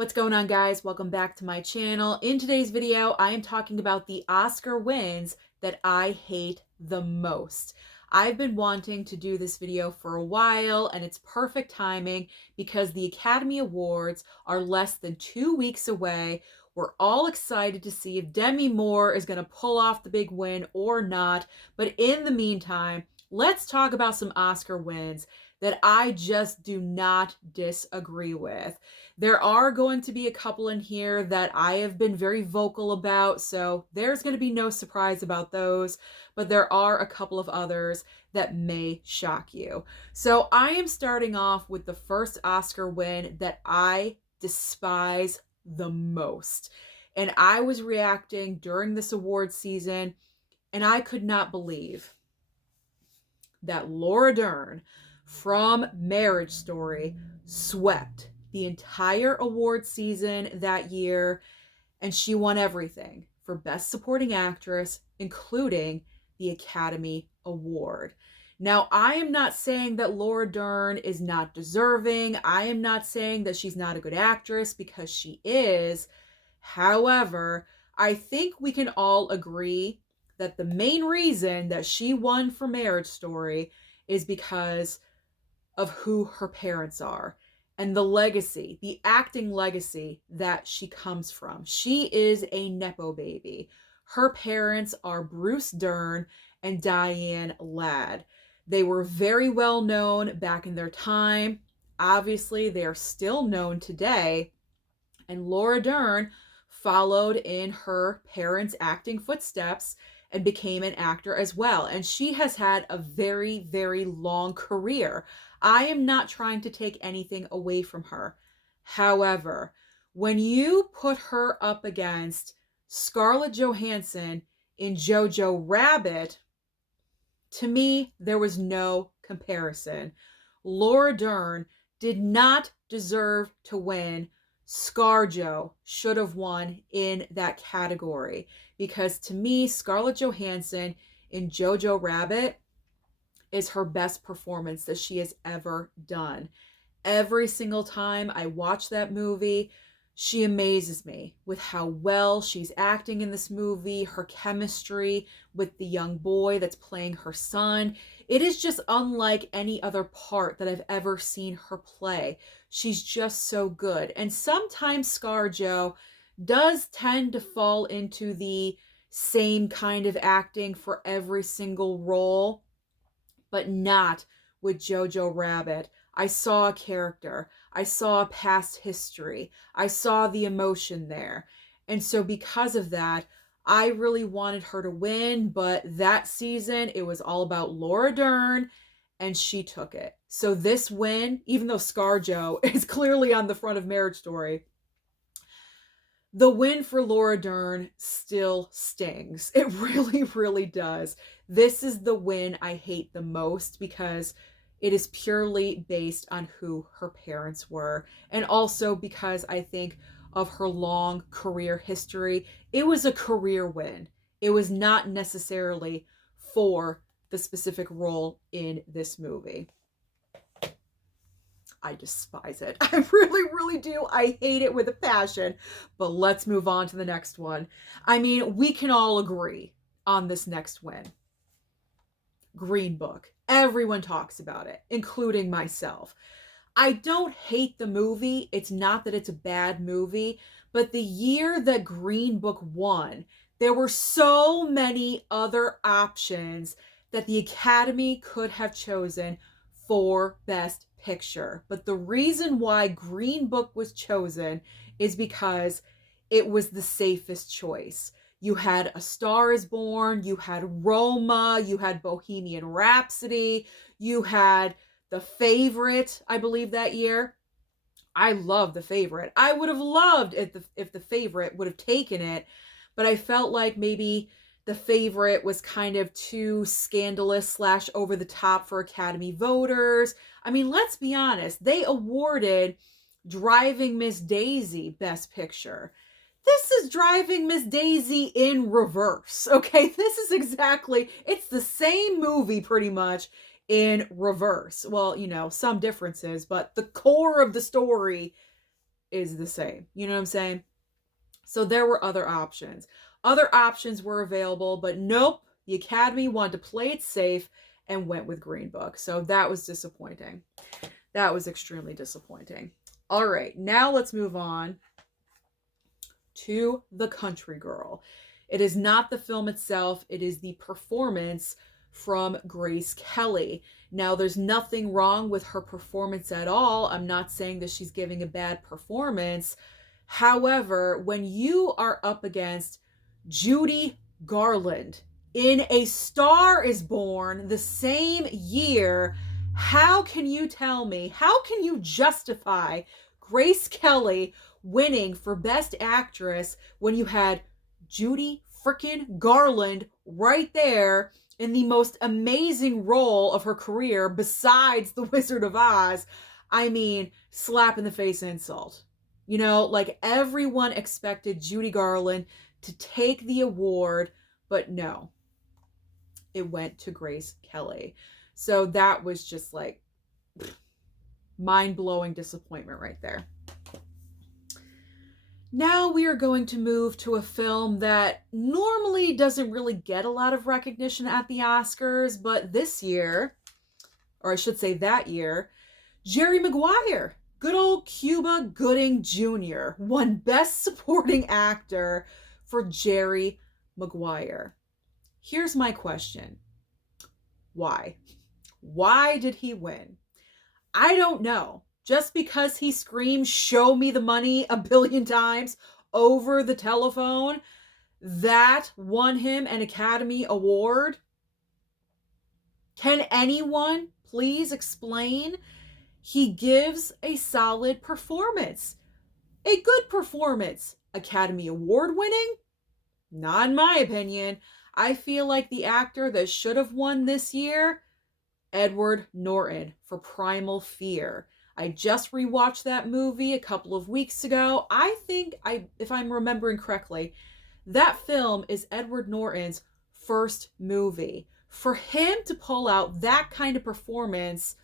What's going on, guys? Welcome back to my channel. In today's video, I am talking about the Oscar wins that I hate the most. I've been wanting to do this video for a while, and it's perfect timing because the Academy Awards are less than 2 weeks away. We're all excited to see if Demi Moore is going to pull off the big win or not. But in the meantime, let's talk about some Oscar wins that I just do not disagree with. There are going to be a couple in here that I have been very vocal about, so there's going to be no surprise about those, but there are a couple of others that may shock you. So I am starting off with the first Oscar win that I despise the most. And I was reacting during this award season, and I could not believe that Laura Dern from Marriage Story swept the entire award season that year, and she won everything for Best Supporting Actress, including the Academy Award. Now, I am not saying that Laura Dern is not deserving. I am not saying that she's not a good actress, because she is. However, I think we can all agree that the main reason that she won for Marriage Story is because of who her parents are and the legacy, the acting legacy that she comes from. She is a Nepo baby. Her parents are Bruce Dern and Diane Ladd. They were very well known back in their time. Obviously, they are still known today. And Laura Dern followed in her parents' acting footsteps and became an actor as well. And she has had a very, very long career. I am not trying to take anything away from her. However, when you put her up against Scarlett Johansson in Jojo Rabbit, to me, there was no comparison. Laura Dern did not deserve to win. ScarJo should have won in that category, because to me, Scarlett Johansson in Jojo Rabbit is her best performance that she has ever done. Every single time I watch that movie, she amazes me with how well she's acting in this movie, her chemistry with the young boy that's playing her son. It is just unlike any other part that I've ever seen her play. She's just so good. And sometimes ScarJo does tend to fall into the same kind of acting for every single role, but not with Jojo Rabbit. I saw a character. I saw a past history. I saw the emotion there. And so because of that, I really wanted her to win, but that season, it was all about Laura Dern, and she took it. So this win, even though ScarJo is clearly on the front of Marriage Story, the win for Laura Dern still stings. It really, really does. This is the win I hate the most, because it is purely based on who her parents were, and also because I think of her long career history. It was a career win. It was not necessarily for the specific role in this movie. I despise it. I really, really do. I hate it with a passion. But let's move on to the next one. I mean, we can all agree on this next win. Green Book. Everyone talks about it, including myself. I don't hate the movie. It's not that it's a bad movie, but the year that Green Book won, there were so many other options that the Academy could have chosen for Best Picture. But the reason why Green Book was chosen is because it was the safest choice. You had A Star is Born, you had Roma, you had Bohemian Rhapsody, you had The Favorite, I believe, that year. I love The Favorite. I would have loved it if The Favorite would have taken it, but I felt like maybe The Favorite was kind of too scandalous / over the top for Academy voters. I mean, let's be honest. They awarded Driving Miss Daisy Best Picture. This is Driving Miss Daisy in reverse, okay? This is exactly, it's the same movie pretty much in reverse. Well, you know, some differences, but the core of the story is the same. You know what I'm saying? So there were other options. Other options were available, but nope, the Academy wanted to play it safe and went with Green Book. So that was disappointing. That was extremely disappointing. All right, now let's move on to The Country Girl. It is not the film itself, it is the performance from Grace Kelly. Now, there's nothing wrong with her performance at all. I'm not saying that she's giving a bad performance. However, when you are up against Judy Garland in A Star is Born the same year, how can you tell me, how can you justify Grace Kelly winning for Best Actress when you had Judy frickin' Garland right there in the most amazing role of her career besides The Wizard of Oz? I mean, slap in the face insult. You know, like everyone expected Judy Garland to take the award, but no, it went to Grace Kelly. So that was just like mind-blowing disappointment right there. Now we are going to move to a film that normally doesn't really get a lot of recognition at the Oscars, but this year, or I should say that year, Jerry Maguire, good old Cuba Gooding Jr., won Best Supporting Actor for Jerry Maguire. Here's my question. Why? Why did he win? I don't know. Just because he screamed, "Show me the money" a billion times over the telephone, that won him an Academy Award? Can anyone please explain? He gives a solid performance. A good performance. Academy Award winning? Not in my opinion. I feel like the actor that should have won this year, Edward Norton for Primal Fear. I just rewatched that movie a couple of weeks ago. I think, if I'm remembering correctly, that film is Edward Norton's first movie. For him to pull out that kind of performance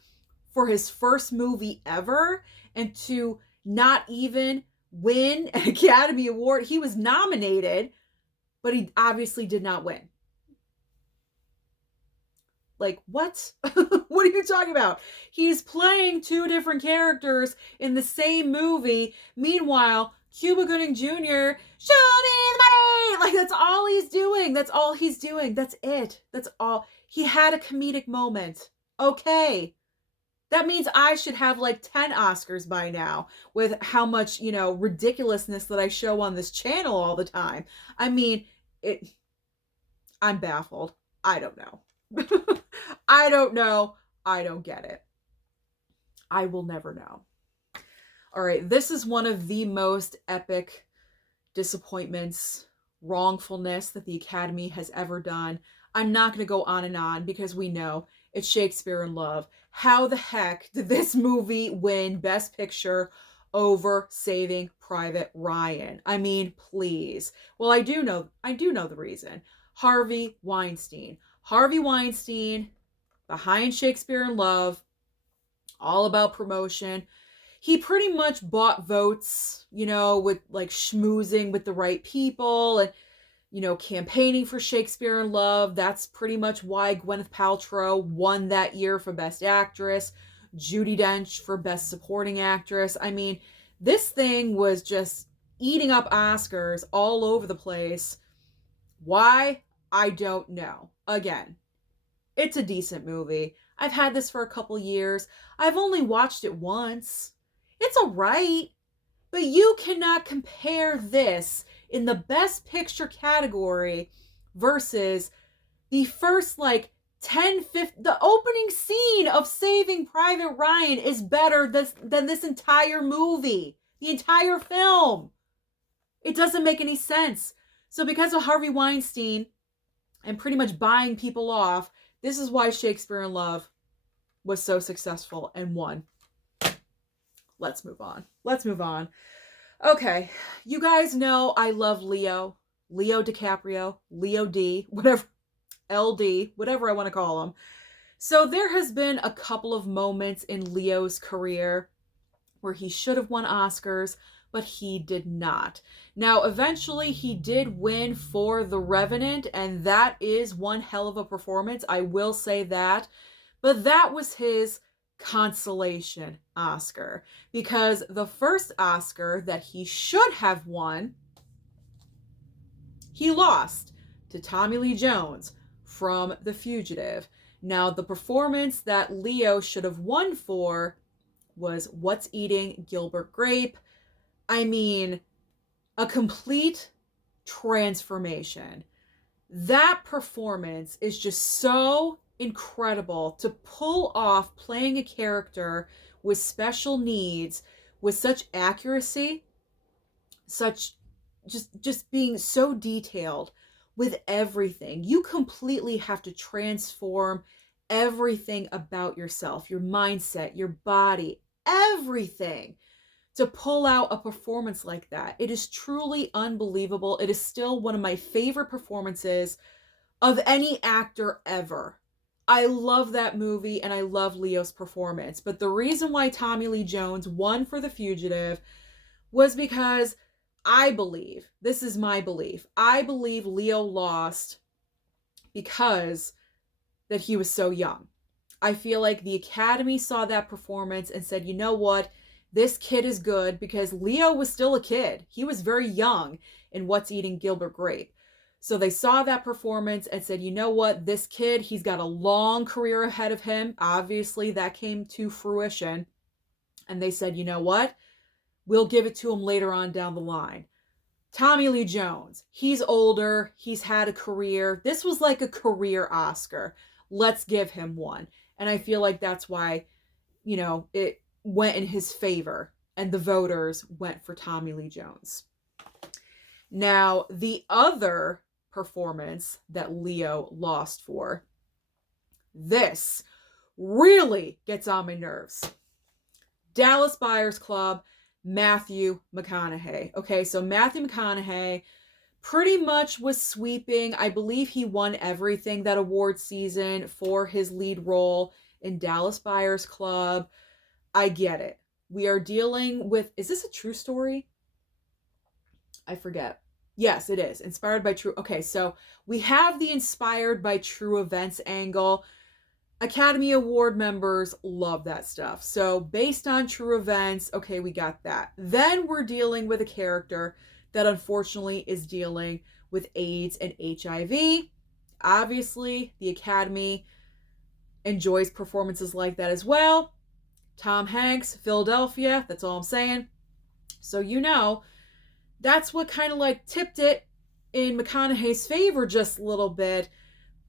for his first movie ever and to not even win an Academy Award, he was nominated, but he obviously did not win. Like, what? What are you talking about? He's playing two different characters in the same movie. Meanwhile, Cuba Gooding Jr., "Show me the money!" Like, that's all he's doing. That's all he's doing. That's it. That's all. He had a comedic moment. Okay. That means I should have like 10 Oscars by now with how much, ridiculousness that I show on this channel all the time. I mean, I'm baffled. I don't know. I don't know. I don't get it. I will never know. All right, this is one of the most epic disappointments, wrongfulness that the Academy has ever done. I'm not going to go on and on because we know it's Shakespeare in Love. How the heck did this movie win Best Picture over Saving Private Ryan? I mean, please. Well, I do know the reason. Harvey Weinstein. Harvey Weinstein, behind Shakespeare in Love, all about promotion. He pretty much bought votes, with like schmoozing with the right people and, campaigning for Shakespeare in Love. That's pretty much why Gwyneth Paltrow won that year for Best Actress, Judi Dench for Best Supporting Actress. I mean, this thing was just eating up Oscars all over the place. Why? I don't know. Again, it's a decent movie. I've had this for a couple years. I've only watched it once. It's alright. But you cannot compare this in the Best Picture category versus the first 10, 15, the opening scene of Saving Private Ryan is better than this entire movie. The entire film. It doesn't make any sense. So because of Harvey Weinstein and pretty much buying people off, this is why Shakespeare in Love was so successful and won. Let's move on. Okay, you guys know I love Leo DiCaprio, Leo D, whatever, LD, whatever I want to call him. So there has been a couple of moments in Leo's career where he should have won Oscars, but he did not. Now, eventually, he did win for The Revenant, and that is one hell of a performance. I will say that. But that was his consolation Oscar, because the first Oscar that he should have won, he lost to Tommy Lee Jones from The Fugitive. Now, the performance that Leo should have won for was What's Eating Gilbert Grape. I mean, a complete transformation. That performance is just so incredible to pull off playing a character with special needs with such accuracy, such just being so detailed with everything. You completely have to transform everything about yourself, your mindset, your body, everything, to pull out a performance like that. It is truly unbelievable. It is still one of my favorite performances of any actor ever. I love that movie and I love Leo's performance. But the reason why Tommy Lee Jones won for The Fugitive was because I believe, this is my belief, I believe Leo lost because that he was so young. I feel like the Academy saw that performance and said, you know what, this kid is good, because Leo was still a kid. He was very young in What's Eating Gilbert Grape. So they saw that performance and said, you know what, this kid, he's got a long career ahead of him. Obviously, that came to fruition. And they said, you know what, we'll give it to him later on down the line. Tommy Lee Jones, he's older, he's had a career. This was like a career Oscar. Let's give him one. And I feel like that's why, you know, it went in his favor and the voters went for Tommy Lee Jones. Now, the other performance that Leo lost for, this really gets on my nerves. Dallas Buyers Club, Matthew McConaughey. Okay, so Matthew McConaughey pretty much was sweeping. I believe he won everything that award season for his lead role in Dallas Buyers Club. I get it. We are dealing with, is this a true story? I forget. Yes, it is. Inspired by true. Okay, so we have the inspired by true events angle. Academy Award members love that stuff. So based on true events, okay, we got that. Then we're dealing with a character that unfortunately is dealing with AIDS and HIV. Obviously, the Academy enjoys performances like that as well. Tom Hanks, Philadelphia, that's all I'm saying. So you know, that's what kind of like tipped it in McConaughey's favor just a little bit.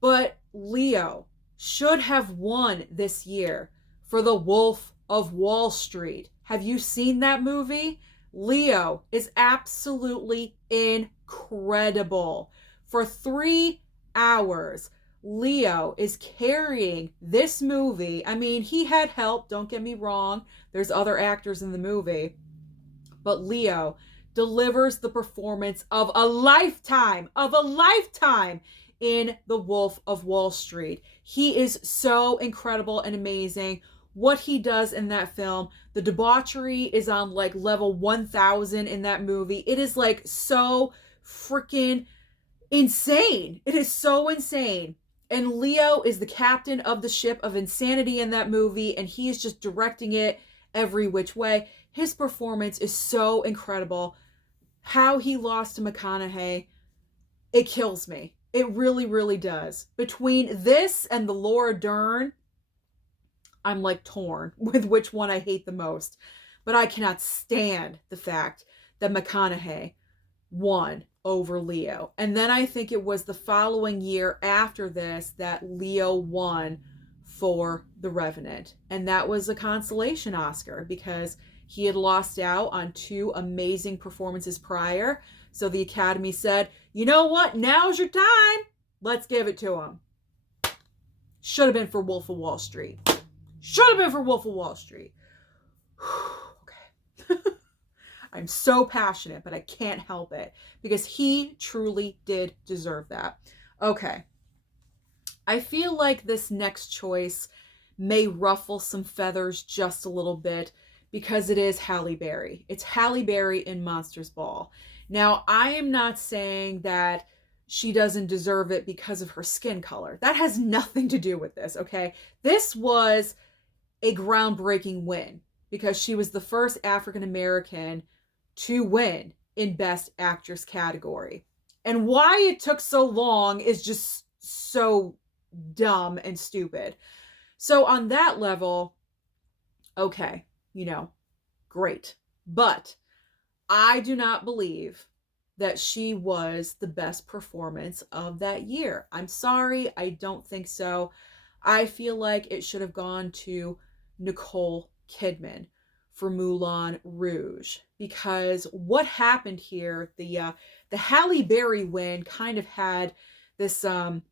But Leo should have won this year for The Wolf of Wall Street. Have you seen that movie? Leo is absolutely incredible. For 3 hours, Leo is carrying this movie. I mean, he had help, don't get me wrong. There's other actors in the movie. But Leo delivers the performance of a lifetime in The Wolf of Wall Street. He is so incredible and amazing. What he does in that film, the debauchery is on like level 1000 in that movie. It is like so freaking insane. It is so insane. And Leo is the captain of the ship of insanity in that movie, and he is just directing it every which way. His performance is so incredible. How he lost to McConaughey, it kills me. It really, really does. Between this and the Laura Dern, I'm like torn with which one I hate the most. But I cannot stand the fact that McConaughey won over Leo. And then I think it was the following year after this that Leo won for The Revenant. And that was a consolation Oscar because he had lost out on 2 amazing performances prior. So the Academy said, you know what? Now's your time. Let's give it to him. Should have been for Wolf of Wall Street. Should have been for Wolf of Wall Street. Okay. I'm so passionate, but I can't help it because he truly did deserve that. Okay. I feel like this next choice may ruffle some feathers just a little bit because it is Halle Berry. It's Halle Berry in Monsters Ball. Now, I am not saying that she doesn't deserve it because of her skin color. That has nothing to do with this, okay? This was a groundbreaking win because she was the first African American to win in Best Actress category. And why it took so long is just so dumb and stupid. So on that level, okay, great. But I do not believe that she was the best performance of that year. I'm sorry, I don't think so. I feel like it should have gone to Nicole Kidman for Moulin Rouge, because what happened here, the Halle Berry win kind of had this kind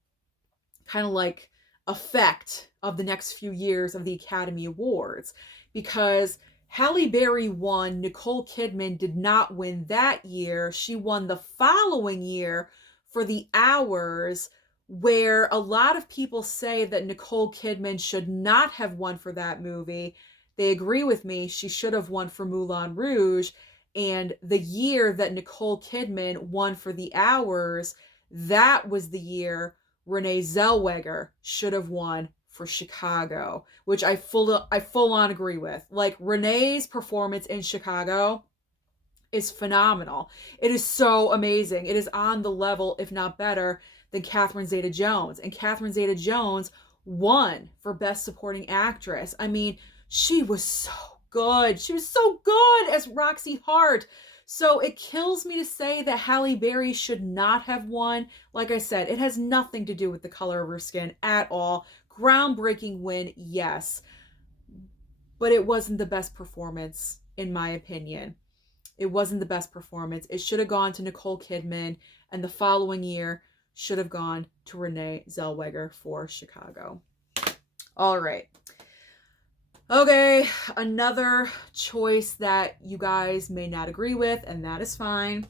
of like effect of the next few years of the Academy Awards, because Halle Berry won, Nicole Kidman did not win that year. She won the following year for The Hours, where a lot of people say that Nicole Kidman should not have won for that movie. They agree with me. She should have won for Moulin Rouge. And the year that Nicole Kidman won for The Hours, that was the year Renee Zellweger should have won for Chicago, which I full on agree with. Like, Renee's performance in Chicago is phenomenal. It is so amazing. It is on the level, if not better, than Catherine Zeta-Jones. And Catherine Zeta-Jones won for Best Supporting Actress. I mean, she was so good. She was so good as Roxy Hart. So it kills me to say that Halle Berry should not have won. Like I said, it has nothing to do with the color of her skin at all. Groundbreaking win, yes. But it wasn't the best performance, in my opinion. It wasn't the best performance. It should have gone to Nicole Kidman, and the following year should have gone to Renee Zellweger for Chicago. All right. Okay, another choice that you guys may not agree with, and that is fine.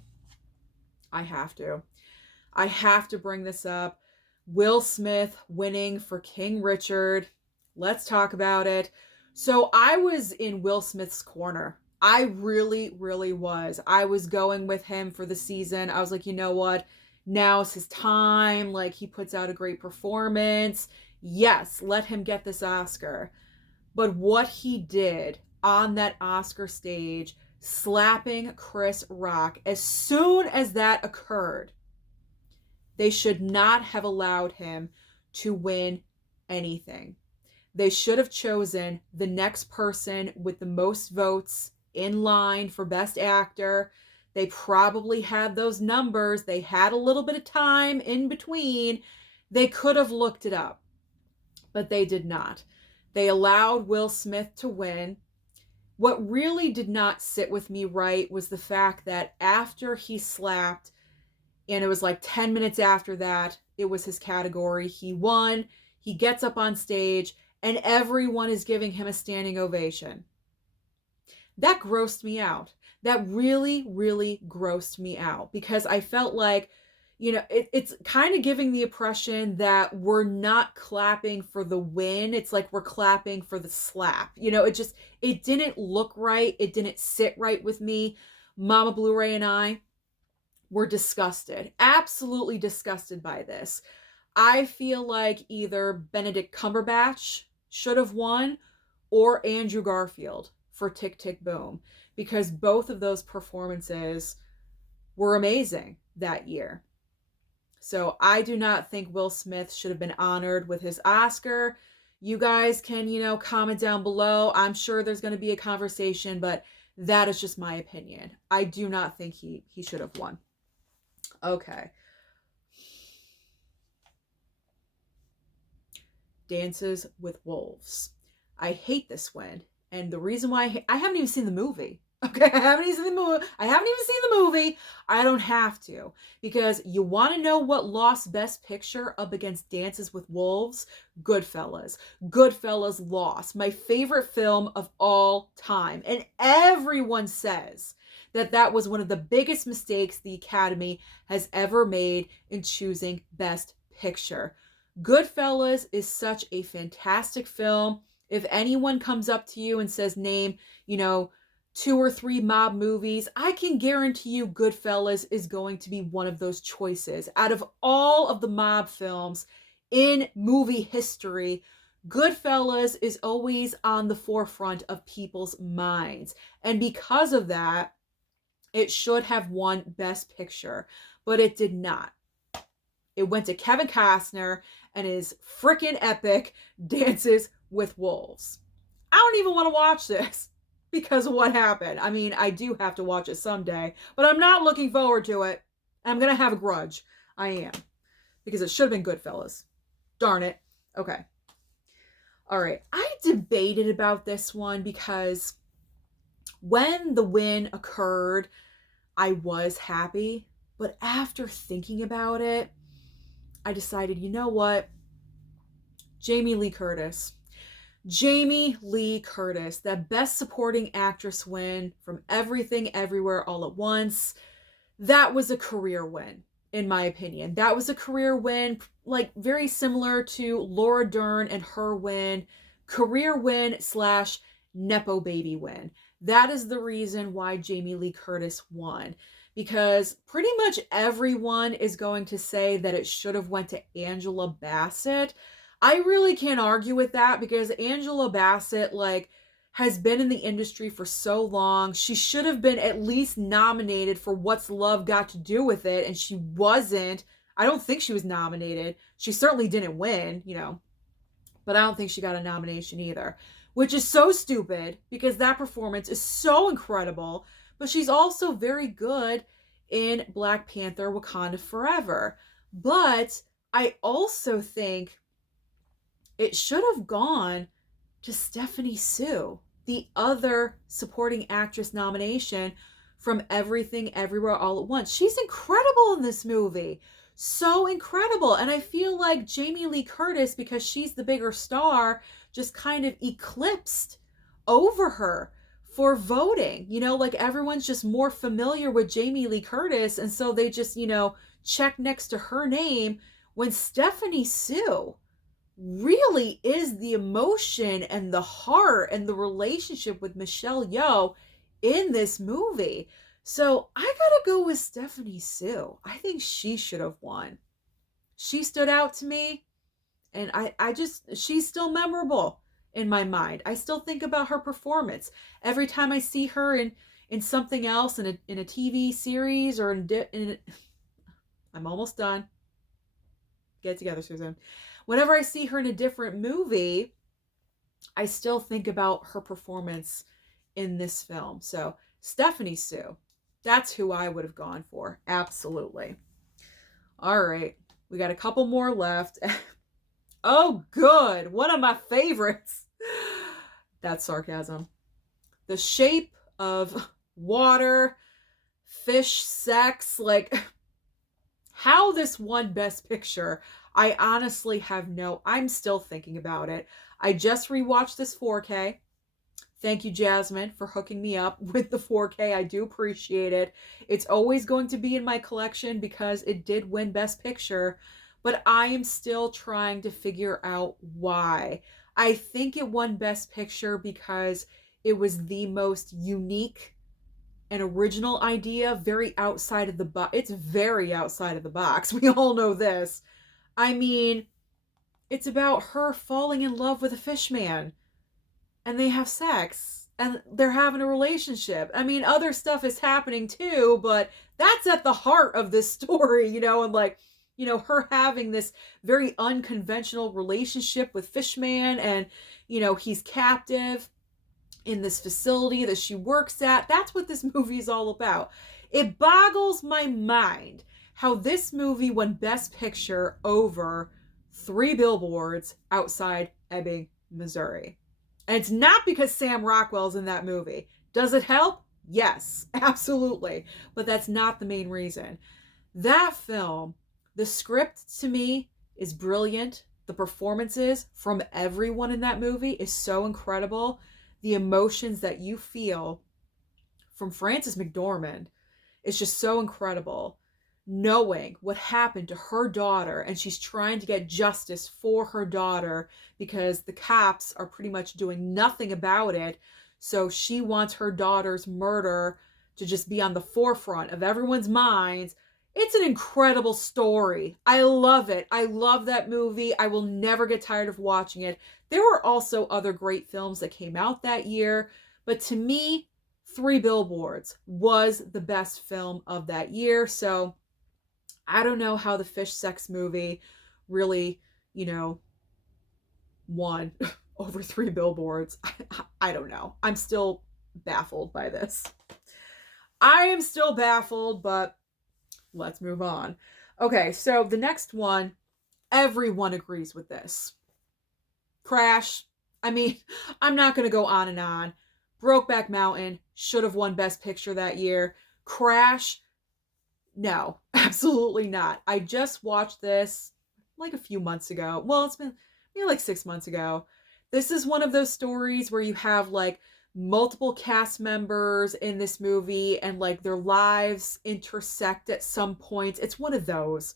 I have to bring this up. Will Smith winning for King Richard. Let's talk about it. So I was in Will Smith's corner. I really, really was. I was going with him for the season. I was like, you know what? Now's his time. Like, he puts out a great performance. Yes, let him get this Oscar. But what he did on that Oscar stage, slapping Chris Rock, as soon as that occurred, they should not have allowed him to win anything. They should have chosen the next person with the most votes in line for Best Actor. They probably had those numbers. They had a little bit of time in between. They could have looked it up, but they did not. They allowed Will Smith to win. What really did not sit with me right was the fact that after he slapped, and it was like 10 minutes after that, it was his category, he won, he gets up on stage, and everyone is giving him a standing ovation. That grossed me out. That really, really grossed me out, because I felt like, it's kind of giving the impression that we're not clapping for the win. It's like we're clapping for the slap. It didn't look right. It didn't sit right with me. Mama Blu-ray and I were disgusted, absolutely disgusted by this. I feel like either Benedict Cumberbatch should have won or Andrew Garfield for Tick, Tick, Boom, because both of those performances were amazing that year. So I do not think Will Smith should have been honored with his Oscar. You guys can, comment down below. I'm sure there's going to be a conversation, but that is just my opinion. I do not think he should have won. Okay. Dances with Wolves. I hate this one. And the reason why I haven't even seen the movie. Okay, I haven't even seen the movie. I don't have to, because you want to know what lost Best Picture up against Dances with Wolves? Goodfellas. Goodfellas lost. My favorite film of all time. And everyone says that that was one of the biggest mistakes the Academy has ever made in choosing Best Picture. Goodfellas is such a fantastic film. If anyone comes up to you and says, name, you know, 2 or 3 mob movies, I can guarantee you Goodfellas is going to be one of those choices. Out of all of the mob films in movie history, Goodfellas is always on the forefront of people's minds. And because of that, it should have won Best Picture, but it did not. It went to Kevin Costner and his freaking epic Dances with Wolves. I don't even want to watch this because of what happened. I mean, I do have to watch it someday, but I'm not looking forward to it. I'm going to have a grudge. I am. Because it should have been Goodfellas. Darn it. Okay. All right. I debated about this one because when the win occurred, I was happy. But after thinking about it, I decided, you know what? Jamie Lee Curtis. Jamie Lee Curtis, that Best Supporting Actress win from Everything Everywhere All at Once. That was a career win, in my opinion. That was a career win, like very similar to Laura Dern and her win. Career win / Nepo baby win. That is the reason why Jamie Lee Curtis won. Because pretty much everyone is going to say that it should have went to Angela Bassett. I really can't argue with that because Angela Bassett, like, has been in the industry for so long. She should have been at least nominated for What's Love Got to Do with It, and she wasn't. I don't think she was nominated. She certainly didn't win, you know, but I don't think she got a nomination either, which is so stupid because that performance is so incredible. But she's also very good in Black Panther Wakanda Forever. But I also think it should have gone to Stephanie Sue, the other supporting actress nomination from Everything Everywhere All at Once. She's incredible in this movie. So incredible. And I feel like Jamie Lee Curtis, because she's the bigger star, just kind of eclipsed over her for voting. You know, like everyone's just more familiar with Jamie Lee Curtis, and so they just, you know, check next to her name when Stephanie Sue really is the emotion and the heart and the relationship with Michelle Yeoh in this movie. So I gotta go with Stephanie Sue. I think she should have won. She stood out to me, and I just, she's still memorable in my mind. I still think about her performance every time I see her in something else, in a TV series, or I'm almost done. Get it together, Susan. Whenever I see her in a different movie, I still think about her performance in this film. So Stephanie Sue, that's who I would have gone for. Absolutely. All right. We got a couple more left. Oh, good. One of my favorites. That's sarcasm. The Shape of Water, fish sex, like how this won Best Picture, I honestly have I'm still thinking about it. I just rewatched this 4K. Thank you, Jasmine, for hooking me up with the 4K. I do appreciate it. It's always going to be in my collection because it did win Best Picture, but I am still trying to figure out why. I think it won Best Picture because it was the most unique and original idea, very outside of the box. It's very outside of the box. We all know this. I mean, it's about her falling in love with a fish man, and they have sex, and they're having a relationship. I mean, other stuff is happening too, but that's at the heart of this story, you know, and like, you know, her having this very unconventional relationship with Fishman, and, you know, he's captive in this facility that she works at. That's what this movie is all about. It boggles my mind how this movie won Best Picture over 3 Billboards Outside Ebbing, Missouri. And it's not because Sam Rockwell's in that movie. Does it help? Yes, absolutely. But that's not the main reason. That film, the script to me is brilliant. The performances from everyone in that movie is so incredible. The emotions that you feel from Frances McDormand is just so incredible. knowing what happened to her daughter, and she's trying to get justice for her daughter because the cops are pretty much doing nothing about it. So she wants her daughter's murder to just be on the forefront of everyone's minds. It's an incredible story. I love it. I love that movie. I will never get tired of watching it. There were also other great films that came out that year, but to me, Three Billboards was the best film of that year. So I don't know how the fish sex movie really, won over Three Billboards. I don't know. I'm still baffled by this. I am still baffled, but let's move on. Okay, so the next one, everyone agrees with this. Crash. I mean, I'm not going to go on and on. Brokeback Mountain should have won Best Picture that year. Crash, no, absolutely not. I just watched this like a few months ago. Well, it's been maybe like 6 months ago. This is one of those stories where you have like multiple cast members in this movie and like their lives intersect at some points. It's one of those.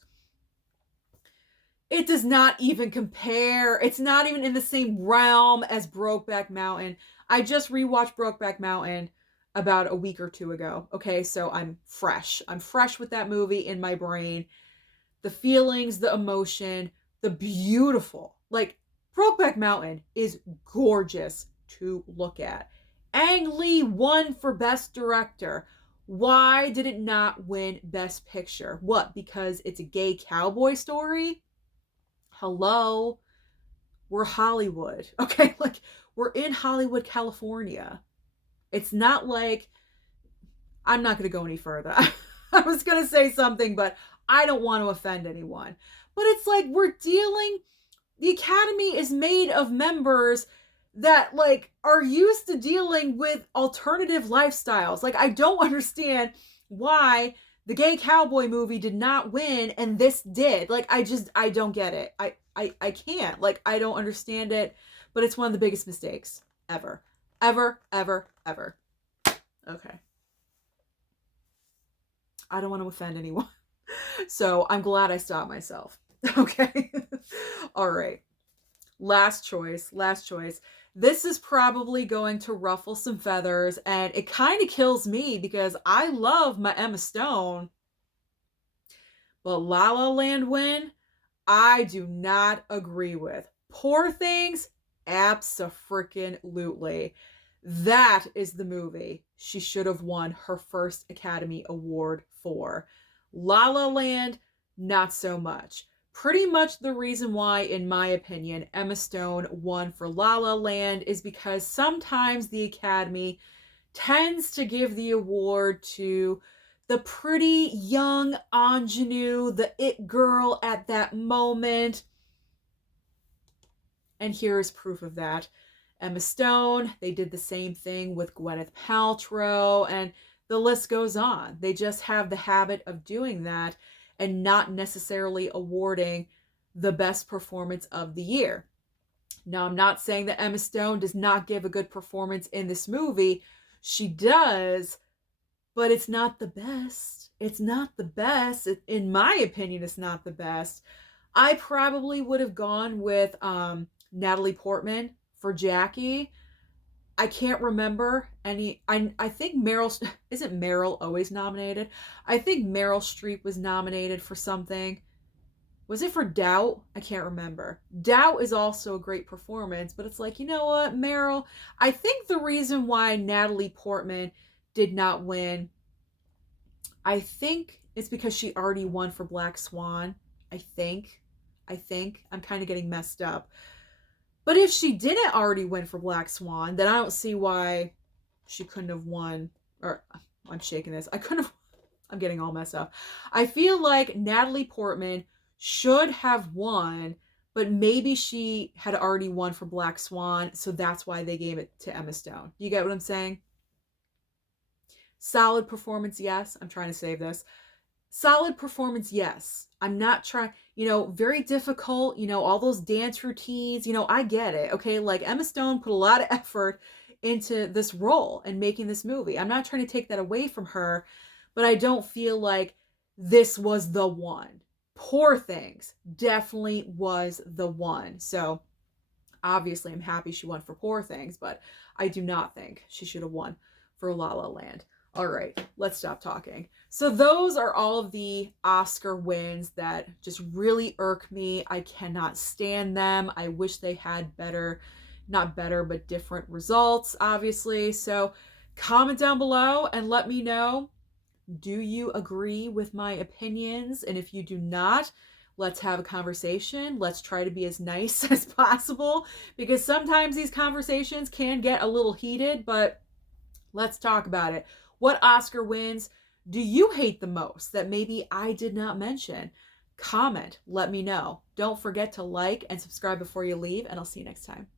It does not even compare. It's not even in the same realm as Brokeback Mountain. I just rewatched Brokeback Mountain about a week or two ago. Okay, so I'm fresh. I'm fresh with that movie in my brain. The feelings, the emotion, the beautiful. Like, Brokeback Mountain is gorgeous to look at. Ang Lee won for Best Director. Why did it not win Best Picture? What? Because it's a gay cowboy story? Hello? We're Hollywood. Okay, like, we're in Hollywood, California. It's not like, I'm not going to go any further. I was going to say something, but I don't want to offend anyone. But it's like the Academy is made of members that like are used to dealing with alternative lifestyles. Like, I don't understand why the gay cowboy movie did not win and this did. Like, I don't get it. I can't. Like, I don't understand it, but it's one of the biggest mistakes ever. Ever. Okay. I don't want to offend anyone. So I'm glad I stopped myself. Okay. All right. Last choice. This is probably going to ruffle some feathers, and it kind of kills me because I love my Emma Stone. But La La Land win, I do not agree with. Poor Things, abso-freaking-lutely. That is the movie she should have won her first Academy Award for. La La Land, not so much. Pretty much the reason why, in my opinion, Emma Stone won for La La Land is because sometimes the Academy tends to give the award to the pretty young ingenue, the it girl at that moment. And here's proof of that. Emma Stone, they did the same thing with Gwyneth Paltrow, and the list goes on. They just have the habit of doing that and not necessarily awarding the best performance of the year. Now, I'm not saying that Emma Stone does not give a good performance in this movie. She does, but it's not the best. It's not the best. In my opinion, it's not the best. I probably would have gone with Natalie Portman for Jackie. I can't remember any. I think Meryl, isn't Meryl always nominated? I think Meryl Streep was nominated for something. Was it for Doubt? I can't remember. Doubt is also a great performance, but it's like, you know what, Meryl? I think the reason why Natalie Portman did not win, I think it's because she already won for Black Swan. I think. I'm kind of getting messed up. But if she didn't already win for Black Swan, then I don't see why she couldn't have won. Or, I'm shaking this. I'm getting all messed up. I feel like Natalie Portman should have won, but maybe she had already won for Black Swan, so that's why they gave it to Emma Stone. You get what I'm saying? Solid performance, yes. I'm trying to save this. Solid performance, yes. I'm not trying, very difficult, all those dance routines, I get it, okay? Like, Emma Stone put a lot of effort into this role and making this movie. I'm not trying to take that away from her, but I don't feel like this was the one. Poor Things definitely was the one. So obviously I'm happy she won for Poor Things, but I do not think she should have won for La La Land. All right, let's stop talking. So those are all of the Oscar wins that just really irk me. I cannot stand them. I wish they had better, not better, but different results, obviously. So comment down below and let me know, do you agree with my opinions? And if you do not, let's have a conversation. Let's try to be as nice as possible, because sometimes these conversations can get a little heated, but let's talk about it. What Oscar wins do you hate the most that maybe I did not mention? Comment, let me know. Don't forget to like and subscribe before you leave, and I'll see you next time.